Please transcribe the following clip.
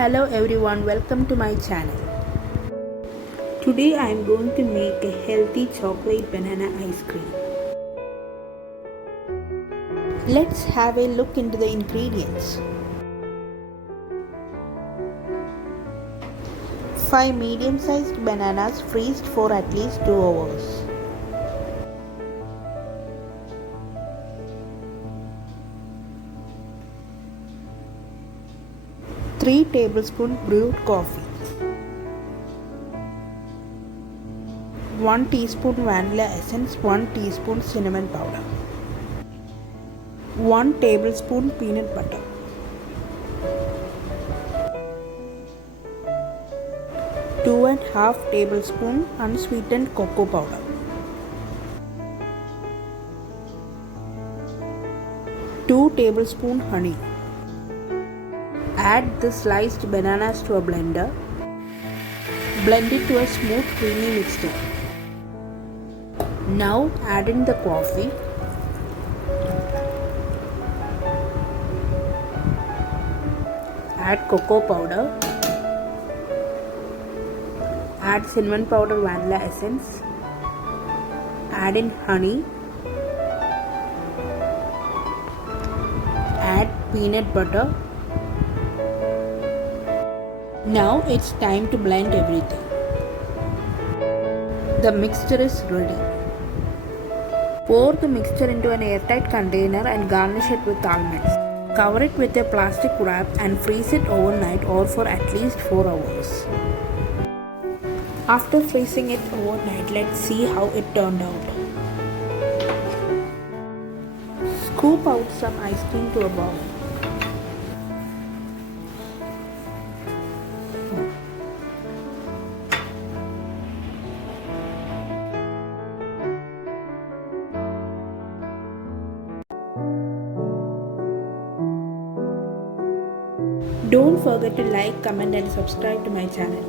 Hello everyone, welcome to my channel. Today I am going to make a healthy chocolate banana ice cream. Let's have a look into the ingredients. 5 medium-sized bananas freezed for at least 2 hours. 3 tablespoons brewed coffee. 1 teaspoon vanilla essence, 1 teaspoon cinnamon powder. 1 tablespoon peanut butter. 2.5 tablespoon unsweetened cocoa powder. 2 tablespoon honey. Add the sliced bananas to a blender. Blend it to a smooth creamy mixture. Now add in the coffee. Add cocoa powder. Add cinnamon powder, vanilla essence. Add in honey. Add peanut butter. Now it's time to blend everything. The mixture is ready. Pour the mixture into an airtight container and garnish it with almonds. Cover it with a plastic wrap and freeze it overnight or for at least 4 hours. After freezing it overnight, let's see how it turned out. Scoop out some ice cream to a bowl. Don't forget to like, comment and subscribe to my channel.